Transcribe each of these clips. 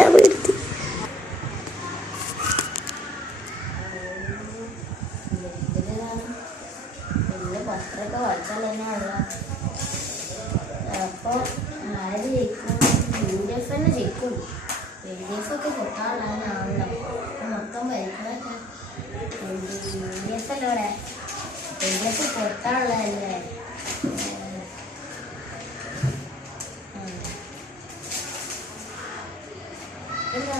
എടുത്ത് പത്രമൊക്കെ വായിച്ചാൽ തന്നെയുള്ള അപ്പോൾ ആര് ജയിക്കും? UDF തന്നെ ജയിക്കും. LDF ഒക്കെ പൊട്ടാനാണല്ലോ. മൊത്തം ഭരിക്കണൊക്കെ UDF അല്ലേ ഇവിടെ. LDF പൊട്ടാനുള്ളതല്ലേ. എന്താ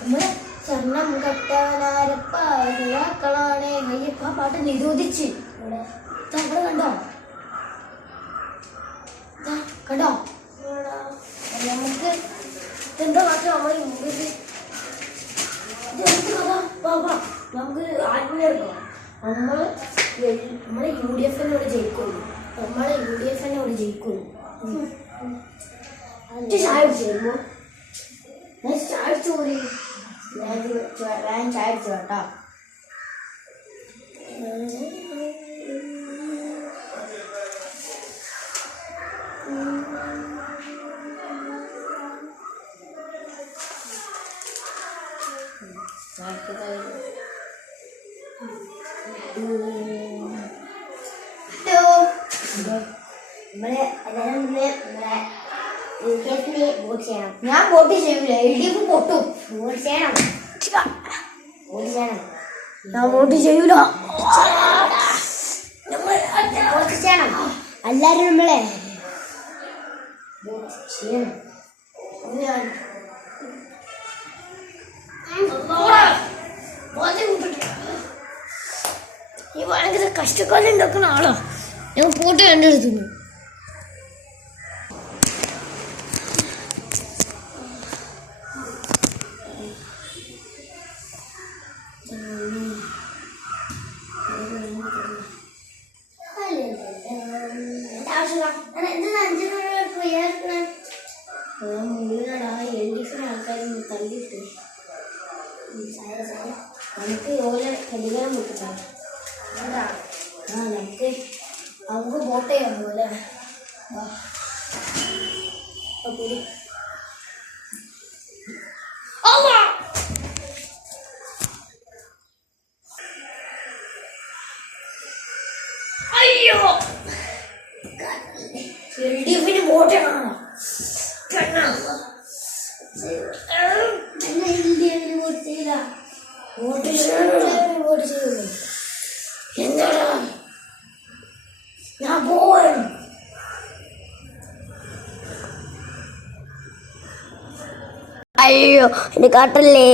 നമ്മൾ സ്വർണം കട്ടവനാരപ്പാളാണ് അയ്യപ്പ പാട്ട് നിരോധിച്ച് ഇവിടെ കണ്ടോ കണ്ടോ നമുക്ക് എന്തോ മാത്രം നമ്മൾ നമുക്ക് ആത്മീയെടുക്കാം. നമ്മളെ UDF ഇവിടെ ജയിക്കുള്ളൂ. നമ്മളെ UDF ഇവിടെ ജയിക്കുള്ളൂ. ചായ കുടിച്ചോ? ഞാൻ ചായ കുടിച്ചോളി. ഞാൻ ചായ കുടിച്ചു കേട്ടോ. ഞാൻ വോട്ട് ചെയ്യൂല. LDF പൊട്ടും. വോട്ട് ചെയ്യണം. ഞാൻ വോട്ട് ചെയ്യൂല. വോട്ട് ചെയ്യണം. എല്ലാരും നമ്മളെ വോട്ട് ചെയ്യണം. ഈ ഭയങ്കര കഷ്ടക്കാലം ഉണ്ടാക്കുന്ന ആളോ. ഞാൻ ഫോട്ടോ കണ്ടെടുത്തുന്നു. ആൾക്കാർ തള്ളിയിട്ട് നമുക്ക് ഓല കടികാരം കിട്ടുന്നുണ്ട്. നമുക്ക് വോട്ട് ചെയ്യാൻ പോലെ അയ്യോ LDF വോട്ട് ചെയ്യണോ? എന്താടാ ഞാൻ പോവാൻ. അയ്യോ എന്നെ കാട്ടല്ലേ.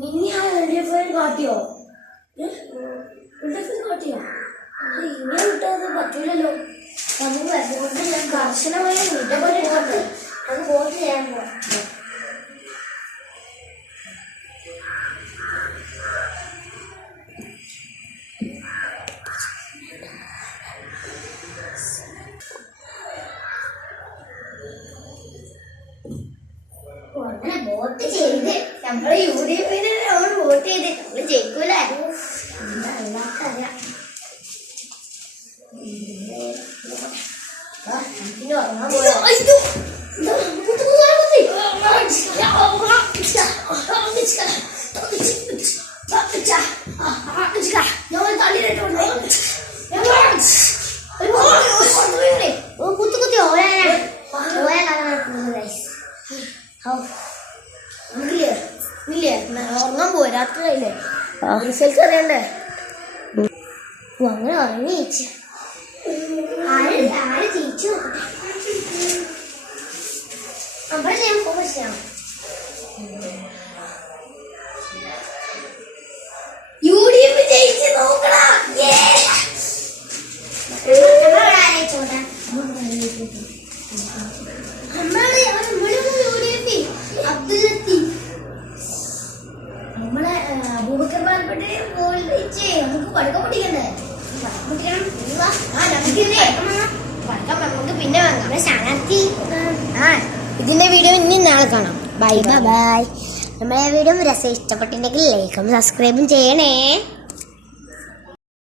നിന്നെ ആ LDF കാട്ടിയോ? കാട്ടിയോ? ഇങ്ങനെ വിട്ടത് പറ്റൂലല്ലോ. നമുക്ക് വോട്ട് കർശനമായി ഇടപെടൽ അത് വോട്ട് ചെയ്യാൻ പോവാം. അങ്ങനെ വോട്ട് ചെയ്ത് നമ്മള് UDF നമ്മൾ വോട്ട് ചെയ്ത് നമ്മള് ജയിക്കൂല. ഉറങ്ങാൻ പോവാ രാത്രിയില്ലേ. റിസൾട്ട് അറിയണ്ടേ. അങ്ങനെ ഉറങ്ങി ജയിച്ചു. ആര് ജയിച്ചു നോക്കട്ടെ. അവിടെ ഞാൻ ഫോക്കസ് ചെയ്യണം. UDF ജയിച്ച് നോക്കടാ. നമ്മളെ അബൂബക്കർ ബാൽപെട്ട് നമുക്ക് പടക്കം പൊട്ടിക്കണ്ടേ? പടക്കം നമുക്ക് പിന്നെ വാങ്ങാം. സ്ഥാനാർത്ഥി ഇത് ഇതിന്റെ വീഡിയോ ഇനി നാളെ കാണാം. Bye bye. നമ്മളെ വീഡിയോ രസം ഇഷ്ടപ്പെട്ടിട്ടുണ്ടെങ്കിൽ ലൈക്കും സബ്സ്ക്രൈബും ചെയ്യണേ.